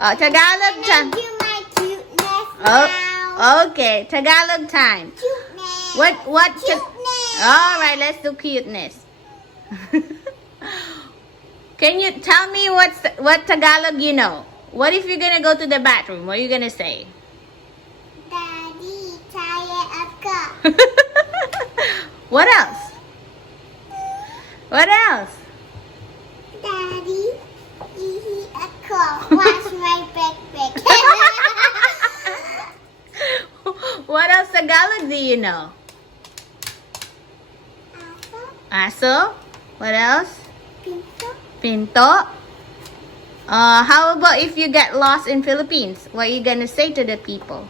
Oh, Tagalog time. Do my cuteness Oh, now. okay. Tagalog time. Cuteness. What? Cuteness. All right, let's do cuteness. Can you tell me what Tagalog you know? What if you're gonna go to the bathroom? What are you gonna say? Daddy, tayo ako. What else? What else? Daddy, ihi ako. Wash my backpack. What else Tagalog do you know? Aso, Aso? What else? pinto, Pinto? How about if you get lost in Philippines? What are you gonna say to the people?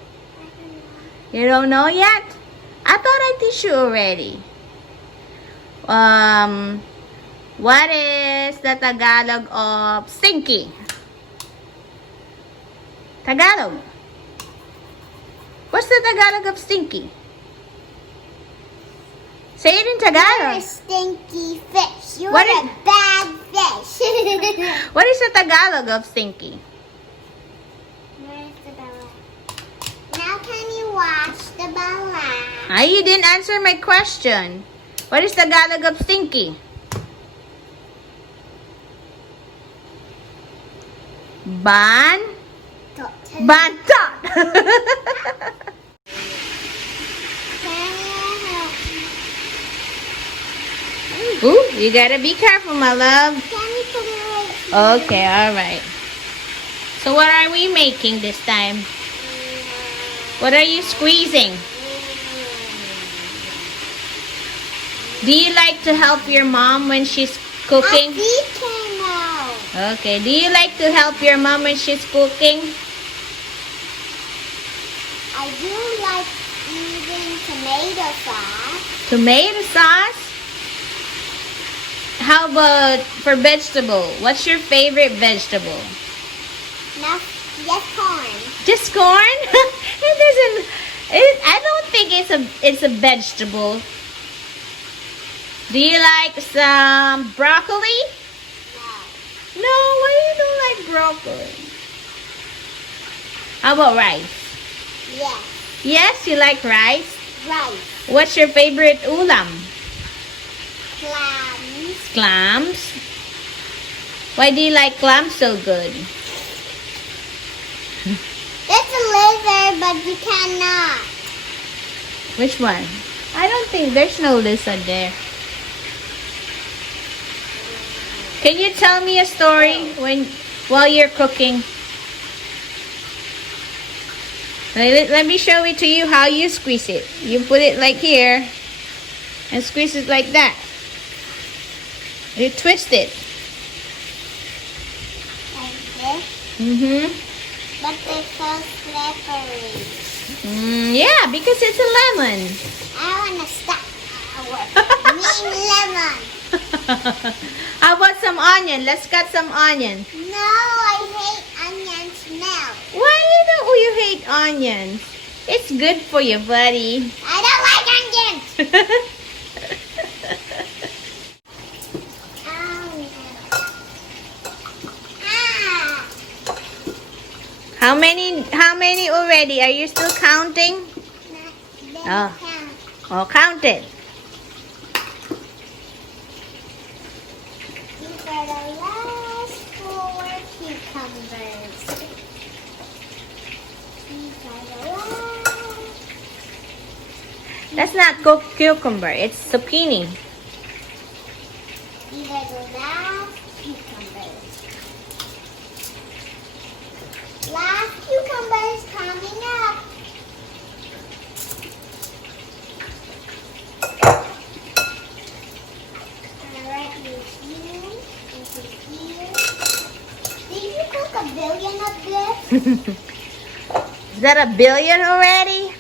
You don't know yet? I thought I teach you already. What is the Tagalog of stinky? Tagalog. What's the Tagalog of stinky? Say it in You're a Tagalog. stinky fish. You're What a is- bad fish. What is the Tagalog of stinky? Where's the bala? Now can you wash the bala? You didn't answer my question. What is Tagalog of stinky? Bantot. Ooh, you gotta be careful, my love. Can you put it right here? Okay, all right. So what are we making this time? What are you squeezing? Do you like to help your mom when she's A cooking? seed came out. Okay. Do you like to help your mom when she's cooking? I do like eating tomato sauce. Tomato sauce? How about for vegetable? What's your favorite vegetable? Now, yes, corn. Just corn? It doesn't. I don't think it's a vegetable. Do you like some broccoli? No. No, why you don't like broccoli? How about rice? Yes, Yes, you like rice. rice, What's your favorite ulam? clams. Clams. Why do you like clams so good? It's a lizard, but you cannot. Which one? I don't think there's no lizard there. Can you tell me a story while you're cooking? Let me show it to you how you squeeze it. You put it like here and squeeze it like that. You twist it. Like this. Mm-hmm. But it's so slippery. Yeah, because it's a lemon. I want to stop. Mean lemon. How about some onion? Let's cut some onion. No, I hate onion smell. Why you hate onions? It's good for you, buddy. I don't like onions. Ah. How many already? Are you still counting? Not Oh. Oh, count it. These are the last 4 cucumbers. These are the last. That's not cucumber. It's zucchini. These are the last cucumbers. Last cucumbers coming up. Alright, here's you. Into here. Did you cook a billion of this? Is that a billion already?